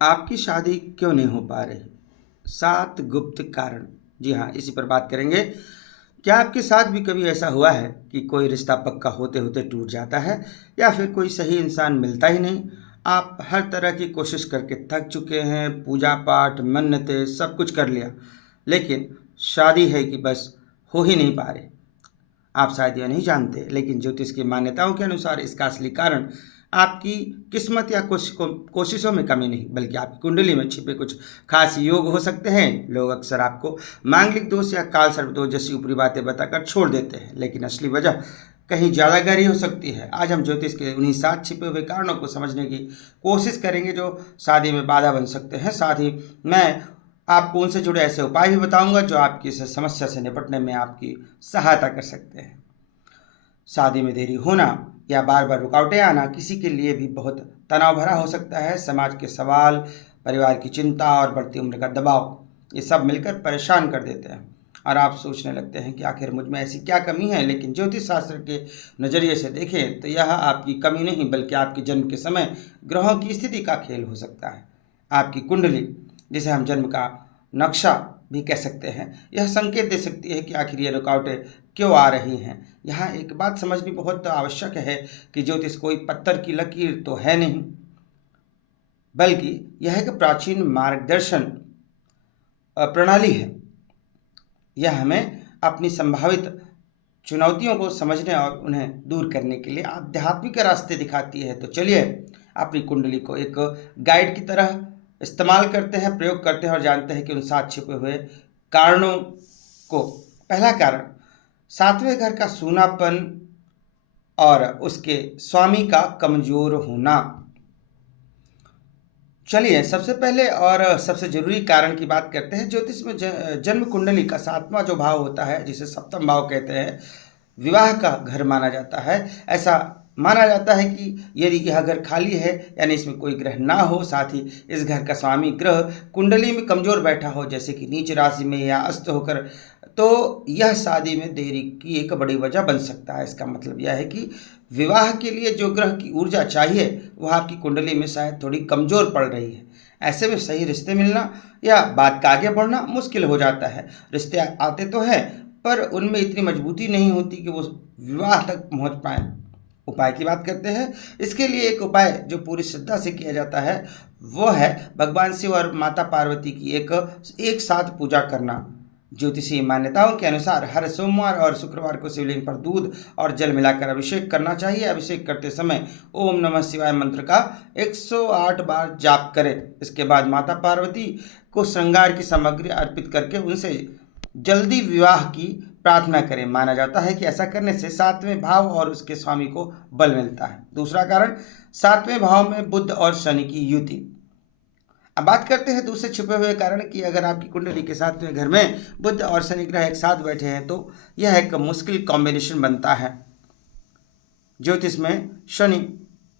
आपकी शादी क्यों नहीं हो पा रही? 7 गुप्त कारण। जी हाँ, इसी पर बात करेंगे। क्या आपके साथ भी कभी ऐसा हुआ है कि कोई रिश्ता पक्का होते-होते टूट जाता है या फिर कोई सही इंसान मिलता ही नहीं? आप हर तरह की कोशिश करके थक चुके हैं, पूजा-पाठ, मन्नतें सब कुछ कर लिया, लेकिन शादी है कि बस हो ही नहीं पा रही। आप शायद यह नहीं जानते, लेकिन ज्योतिष की मान्यताओं के अनुसार इसका असली कारण आपकी किस्मत या कोशिशों में कमी नहीं, बल्कि आपकी कुंडली में छिपे कुछ खास योग हो सकते हैं। लोग अक्सर आपको मांगलिक दोष या काल सर्प दोष जैसी ऊपरी बातें बताकर छोड़ देते हैं, लेकिन असली वजह कहीं ज़्यादा गहरी हो सकती है। आज हम ज्योतिष के उन्हीं 7 छिपे हुए कारणों को समझने की कोशिश करेंगे जो शादी में बाधा बन सकते हैं। साथ ही मैं आपको उनसे जुड़े ऐसे उपाय भी बताऊंगा जो आपकी इस समस्या से निपटने में आपकी सहायता कर सकते हैं। शादी में देरी होना या बार बार रुकावटें आना किसी के लिए भी बहुत तनाव भरा हो सकता है। समाज के सवाल, परिवार की चिंता और बढ़ती उम्र का दबाव, ये सब मिलकर परेशान कर देते हैं और आप सोचने लगते हैं कि आखिर मुझ में ऐसी क्या कमी है। लेकिन ज्योतिष शास्त्र के नज़रिए से देखें तो यह आपकी कमी नहीं, बल्कि आपके जन्म के समय ग्रहों की स्थिति का खेल हो सकता है। आपकी कुंडली, जिसे हम जन्म का नक्शा भी कह सकते हैं, यह संकेत दे सकती है कि आखिर ये रुकावटें क्यों आ रही हैं। यहाँ एक बात समझनी बहुत आवश्यक है कि ज्योतिष कोई पत्थर की लकीर तो है नहीं, बल्कि यह एक प्राचीन मार्गदर्शन प्रणाली है। यह हमें अपनी संभावित चुनौतियों को समझने और उन्हें दूर करने के लिए आध्यात्मिक रास्ते दिखाती है। तो चलिए अपनी कुंडली को एक गाइड की तरह इस्तेमाल करते हैं, प्रयोग करते हैं और जानते हैं कि उन 7 छिपे हुए कारणों को। पहला कारण, 7वें घर का सूनापन और उसके स्वामी का कमजोर होना। चलिए सबसे पहले और सबसे जरूरी कारण की बात करते हैं। ज्योतिष में जन्म कुंडली का 7वां जो भाव होता है, जिसे सप्तम भाव कहते हैं, विवाह का घर माना जाता है। ऐसा माना जाता है कि यदि यह घर खाली है, यानी इसमें कोई ग्रह ना हो, साथ ही इस घर का स्वामी ग्रह कुंडली में कमजोर बैठा हो, जैसे कि नीच राशि में या अस्त होकर, तो यह शादी में देरी की एक बड़ी वजह बन सकता है। इसका मतलब यह है कि विवाह के लिए जो ग्रह की ऊर्जा चाहिए वह आपकी कुंडली में शायद थोड़ी कमजोर पड़ रही है। ऐसे में सही रिश्ते मिलना या बात का आगे बढ़ना मुश्किल हो जाता है। रिश्ते आते तो हैं, पर उनमें इतनी मजबूती नहीं होती कि वो विवाह तक पहुंच पाए। उपाय की बात करते हैं। इसके लिए एक उपाय जो पूरी श्रद्धा से किया जाता है वो है भगवान शिव और माता पार्वती की एक साथ पूजा करना। ज्योतिषीय मान्यताओं के अनुसार हर सोमवार और शुक्रवार को शिवलिंग पर दूध और जल मिलाकर अभिषेक करना चाहिए। अभिषेक करते समय ओम नमः शिवाय मंत्र का 108 बार जाप करें। इसके बाद माता पार्वती को श्रृंगार की सामग्री अर्पित करके उनसे जल्दी विवाह की प्रार्थना करें। माना जाता है कि ऐसा करने से 7वें भाव और उसके स्वामी को बल मिलता है। दूसरा कारण, 7वें भाव में बुध और शनि की युति। अब बात करते हैं दूसरे छुपे हुए कारण कि अगर आपकी कुंडली के 7वें घर में बुध और शनि ग्रह एक साथ बैठे हैं तो यह एक मुश्किल कॉम्बिनेशन बनता है। ज्योतिष में शनि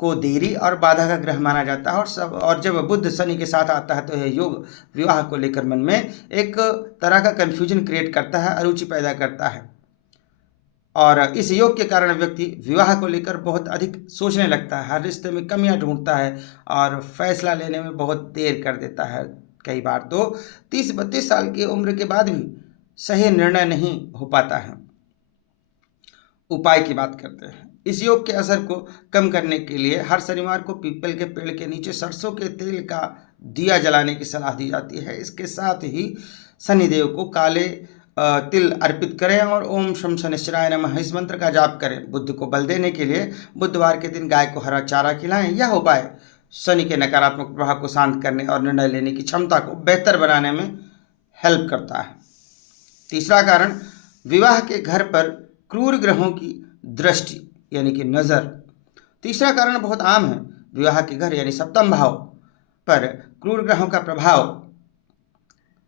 को देरी और बाधा का ग्रह माना जाता है और जब बुध शनि के साथ आता है तो यह योग विवाह को लेकर मन में एक तरह का कंफ्यूजन क्रिएट करता है, अरुचि पैदा करता है। और इस योग के कारण व्यक्ति विवाह को लेकर बहुत अधिक सोचने लगता है, हर रिश्ते में कमियां ढूंढता है और फैसला लेने में बहुत देर कर देता है। कई बार तो 30-32 साल की उम्र के बाद भी सही निर्णय नहीं हो पाता है। उपाय की बात करते हैं। इस योग के असर को कम करने के लिए हर शनिवार को पीपल के पेड़ के नीचे सरसों के तेल का दिया जलाने की सलाह दी जाती है। इसके साथ ही शनिदेव को काले तिल अर्पित करें और ओम शम शनिश्चराय नमः इस मंत्र का जाप करें। बुध को बल देने के लिए बुधवार के दिन गाय को हरा चारा खिलाएं। यह उपाय शनि के नकारात्मक प्रभाव को शांत करने और निर्णय लेने की क्षमता को बेहतर बनाने में हेल्प करता है। तीसरा कारण, विवाह के घर पर क्रूर ग्रहों की दृष्टि यानी कि नज़र। तीसरा कारण बहुत आम है। विवाह के घर यानी सप्तम भाव पर क्रूर ग्रहों का प्रभाव।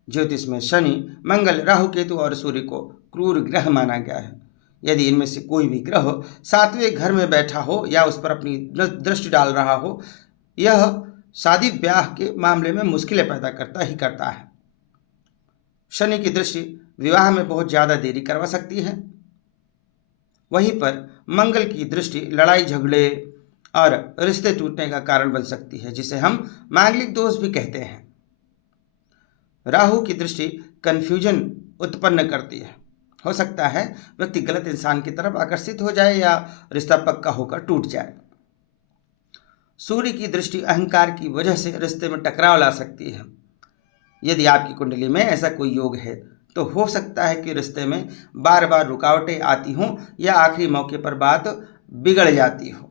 ज्योतिष में शनि, मंगल, राहु, केतु और सूर्य को क्रूर ग्रह माना गया है। यदि इनमें से कोई भी ग्रह 7वें घर में बैठा हो या उस पर अपनी दृष्टि डाल रहा हो, यह शादी ब्याह के मामले में मुश्किलें पैदा करता ही करता है। शनि की दृष्टि विवाह में बहुत ज़्यादा देरी करवा सकती है। वहीं पर मंगल की दृष्टि लड़ाई झगड़े और रिश्ते टूटने का कारण बन सकती है, जिसे हम मांगलिक दोष भी कहते हैं। राहु की दृष्टि कन्फ्यूजन उत्पन्न करती है। हो सकता है व्यक्ति गलत इंसान की तरफ आकर्षित हो जाए या रिश्ता पक्का होकर टूट जाए। सूर्य की दृष्टि अहंकार की वजह से रिश्ते में टकराव ला सकती है। यदि आपकी कुंडली में ऐसा कोई योग है तो हो सकता है कि रिश्ते में बार बार रुकावटें आती हों या आखिरी मौके पर बात बिगड़ जाती हो।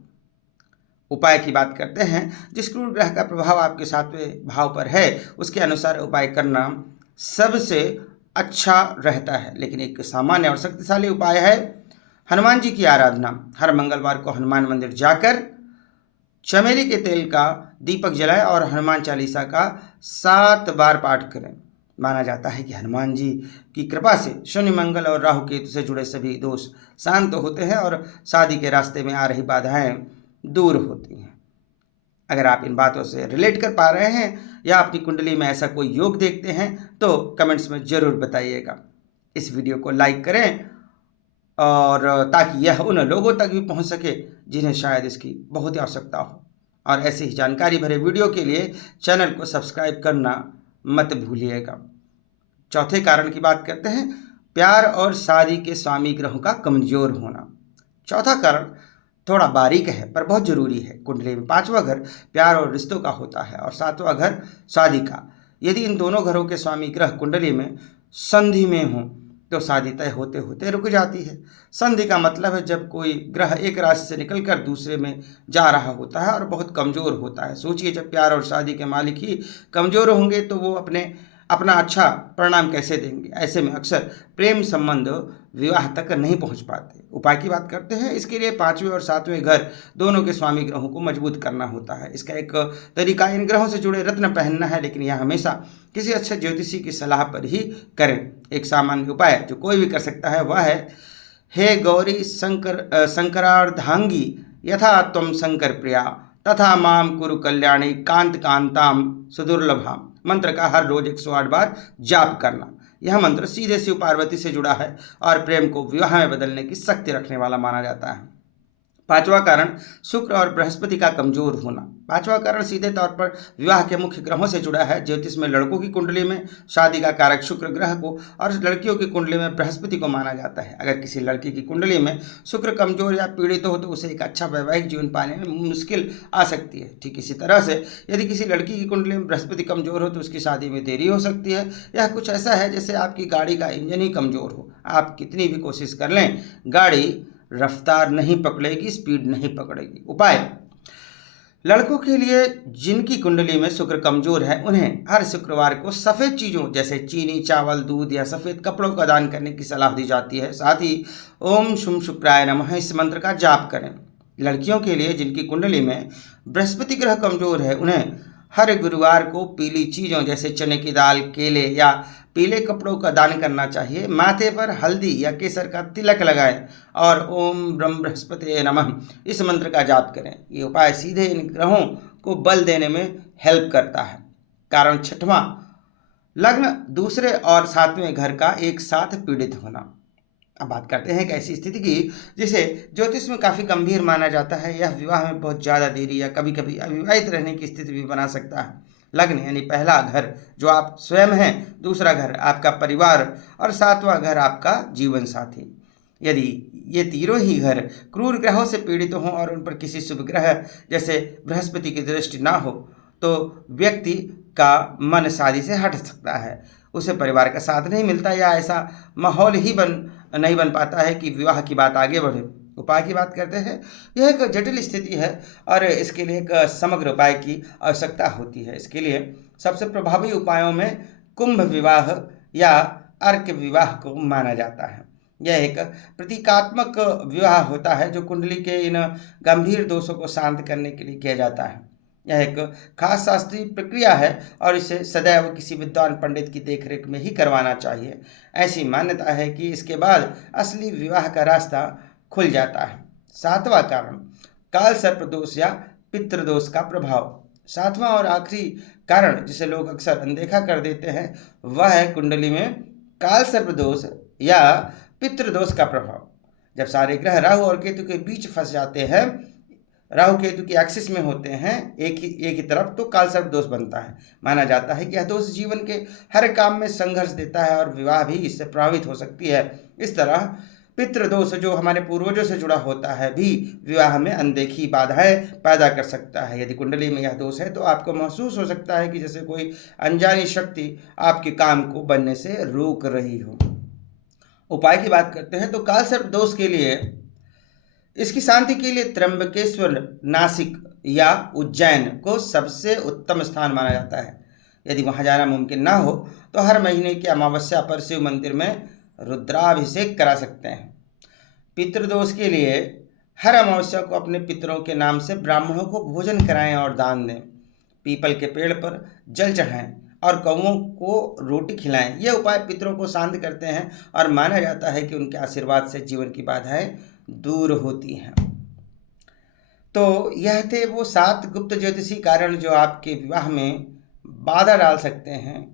उपाय की बात करते हैं। जिस क्रूर ग्रह का प्रभाव आपके 7वें भाव पर है उसके अनुसार उपाय करना सबसे अच्छा रहता है, लेकिन एक सामान्य और शक्तिशाली उपाय है हनुमान जी की आराधना। हर मंगलवार को हनुमान मंदिर जाकर चमेली के तेल का दीपक जलाएं और हनुमान चालीसा का 7 बार पाठ करें। माना जाता है कि हनुमान जी की कृपा से शनि, मंगल और राहु केतु से जुड़े सभी दोष शांत होते हैं और शादी के रास्ते में आ रही बाधाएं दूर होती हैं। अगर आप इन बातों से रिलेट कर पा रहे हैं या अपनी कुंडली में ऐसा कोई योग देखते हैं तो कमेंट्स में ज़रूर बताइएगा। इस वीडियो को लाइक करें और ताकि यह उन लोगों तक भी पहुंच सके जिन्हें शायद इसकी बहुत ही आवश्यकता हो। और ऐसे ही जानकारी भरे वीडियो के लिए चैनल को सब्सक्राइब करना मत भूलिएगा। चौथे कारण की बात करते हैं, प्यार और शादी के स्वामी ग्रहों का कमजोर होना। चौथा कारण थोड़ा बारीक है पर बहुत जरूरी है। कुंडली में 5वां घर प्यार और रिश्तों का होता है और 7वां घर शादी का। यदि इन दोनों घरों के स्वामी ग्रह कुंडली में संधि में हों तो शादी तय होते होते रुक जाती है। संधि का मतलब है जब कोई ग्रह एक राशि से निकलकर दूसरे में जा रहा होता है और बहुत कमजोर होता है। सोचिए, जब प्यार और शादी के मालिक ही कमजोर होंगे तो वो अपना अच्छा परिणाम कैसे देंगे। ऐसे में अक्सर प्रेम संबंध विवाह तक नहीं पहुंच पाते। उपाय की बात करते हैं। इसके लिए 5वें और 7वें घर दोनों के स्वामी ग्रहों को मजबूत करना होता है। इसका एक तरीका इन ग्रहों से जुड़े रत्न पहनना है, लेकिन यह हमेशा किसी अच्छे ज्योतिषी की सलाह पर ही करें। एक सामान्य उपाय जो कोई भी कर सकता है वह है, हे गौरी शंकरार्धांगी यथा त्वं शंकर प्रिया तथा माम कुरु कल्याणी कांत कांताम सुदुर्लभा मंत्र का हर रोज 108 बार जाप करना। यह मंत्र सीधे शिव पार्वती से जुड़ा है और प्रेम को विवाह में बदलने की शक्ति रखने वाला माना जाता है। 5वां कारण शुक्र और बृहस्पति का कमजोर होना। 5वां कारण सीधे तौर पर विवाह के मुख्य ग्रहों से जुड़ा है। ज्योतिष में लड़कों की कुंडली में शादी का कारक शुक्र ग्रह को और लड़कियों की कुंडली में बृहस्पति को माना जाता है। अगर किसी लड़की की कुंडली में शुक्र कमजोर या पीड़ित हो तो उसे एक अच्छा वैवाहिक जीवन पाने में मुश्किल आ सकती है। ठीक इसी तरह से यदि किसी लड़की की कुंडली में बृहस्पति कमजोर हो तो उसकी शादी में देरी हो सकती है। यह कुछ ऐसा है जैसे आपकी गाड़ी का इंजन ही कमजोर हो। आप कितनी भी कोशिश कर लें, गाड़ी रफ्तार नहीं पकड़ेगी, स्पीड नहीं पकड़ेगी। उपाय, लड़कों के लिए जिनकी कुंडली में शुक्र कमजोर है उन्हें हर शुक्रवार को सफ़ेद चीज़ों जैसे चीनी, चावल, दूध या सफ़ेद कपड़ों का दान करने की सलाह दी जाती है। साथ ही ओम शुम शुक्राय नमः इस मंत्र का जाप करें। लड़कियों के लिए जिनकी कुंडली में बृहस्पति ग्रह कमजोर है उन्हें हर गुरुवार को पीली चीज़ों जैसे चने की दाल, केले या पीले कपड़ों का दान करना चाहिए। माथे पर हल्दी या केसर का तिलक लगाएं और ओम ब्रह्म बृहस्पति नमः इस मंत्र का जाप करें। ये उपाय सीधे इन ग्रहों को बल देने में हेल्प करता है। कारण 6वां, लग्न दूसरे और 7वें घर का एक साथ पीड़ित होना। अब बात करते हैं एक ऐसी स्थिति की जिसे ज्योतिष में काफ़ी गंभीर माना जाता है। यह विवाह में बहुत ज़्यादा देरी या कभी कभी अविवाहित रहने की स्थिति भी बना सकता है। लग्न यानी पहला घर जो आप स्वयं हैं, दूसरा घर आपका परिवार और 7वां घर आपका जीवन साथी। यदि ये तीनों ही घर क्रूर ग्रहों से पीड़ित हों और उन पर किसी शुभ ग्रह जैसे बृहस्पति की दृष्टि ना हो तो व्यक्ति का मन शादी से हट सकता है। उसे परिवार का साथ नहीं मिलता या ऐसा माहौल ही नहीं बन पाता है कि विवाह की बात आगे बढ़े। उपाय की बात करते हैं। यह एक जटिल स्थिति है और इसके लिए एक समग्र उपाय की आवश्यकता होती है। इसके लिए सबसे प्रभावी उपायों में कुंभ विवाह या अर्क विवाह को माना जाता है। यह एक प्रतीकात्मक विवाह होता है जो कुंडली के इन गंभीर दोषों को शांत करने के लिए किया जाता है। यह एक खास शास्त्रीय प्रक्रिया है और इसे सदैव किसी विद्वान पंडित की देखरेख में ही करवाना चाहिए। ऐसी मान्यता है कि इसके बाद असली विवाह का रास्ता खुल जाता है। 7वां कारण काल सर्प दोष या पितृदोष का प्रभाव। 7वां और आखिरी कारण जिसे लोग अक्सर अनदेखा कर देते हैं वह है कुंडली में काल सर्प दोष या पितृदोष का प्रभाव। जब सारे ग्रह राहु और केतु के बीच फंस जाते हैं राहु केतु की एक्सिस में होते हैं एक ही तरफ, तो कालसर्प दोष बनता है। माना जाता है कि यह दोष जीवन के हर काम में संघर्ष देता है और विवाह भी इससे प्रभावित हो सकती है। इस तरह पितृदोष जो हमारे पूर्वजों से जुड़ा होता है भी विवाह में अनदेखी बाधाएं पैदा कर सकता है। यदि कुंडली में यह दोष है तो आपको महसूस हो सकता है कि जैसे कोई अनजानी शक्ति आपके काम को बनने से रोक रही हो। उपाय की बात करते हैं तो कालसर्प दोष के लिए, इसकी शांति के लिए त्र्यंबकेश्वर, नासिक या उज्जैन को सबसे उत्तम स्थान माना जाता है। यदि वहां जाना मुमकिन ना हो तो हर महीने की अमावस्या पर शिव मंदिर में रुद्राभिषेक करा सकते हैं। पितृदोष के लिए हर अमावस्या को अपने पितरों के नाम से ब्राह्मणों को भोजन कराएं और दान दें। पीपल के पेड़ पर जल चढ़ाएं और गौओं को रोटी खिलाएं। ये उपाय पितरों को शांत करते हैं और माना जाता है कि उनके आशीर्वाद से जीवन की बाधाएं दूर होती हैं। तो यह थे वो 7 गुप्त ज्योतिषी कारण जो आपके विवाह में बाधा डाल सकते हैं।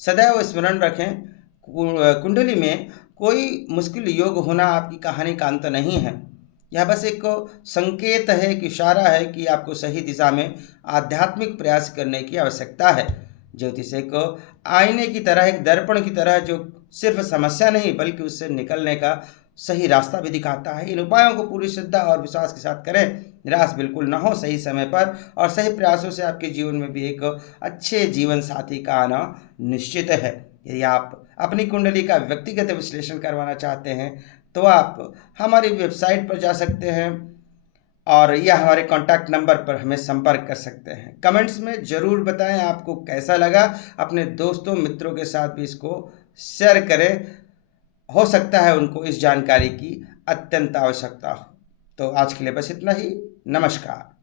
सदैव स्मरण रखें, कुंडली में कोई मुश्किल योग होना आपकी कहानी का अंत नहीं है। यह बस एक संकेत है, कि इशारा है कि आपको सही दिशा में आध्यात्मिक प्रयास करने की आवश्यकता है। ज्योतिष एक आईने की तरह, एक दर्पण की तरह, जो सिर्फ समस्या नहीं बल्कि उससे निकलने का सही रास्ता भी दिखाता है। इन उपायों को पूरी श्रद्धा और विश्वास के साथ करें, निराश बिल्कुल ना हो। सही समय पर और सही प्रयासों से आपके जीवन में भी एक अच्छे जीवन साथी का आना निश्चित है। यदि आप अपनी कुंडली का व्यक्तिगत विश्लेषण करवाना चाहते हैं तो आप हमारी वेबसाइट पर जा सकते हैं और या हमारे कॉन्टैक्ट नंबर पर हमें संपर्क कर सकते हैं। कमेंट्स में ज़रूर बताएं आपको कैसा लगा। अपने दोस्तों मित्रों के साथ भी इसको शेयर करें, हो सकता है उनको इस जानकारी की अत्यंत आवश्यकता हो। तो आज के लिए बस इतना ही। नमस्कार।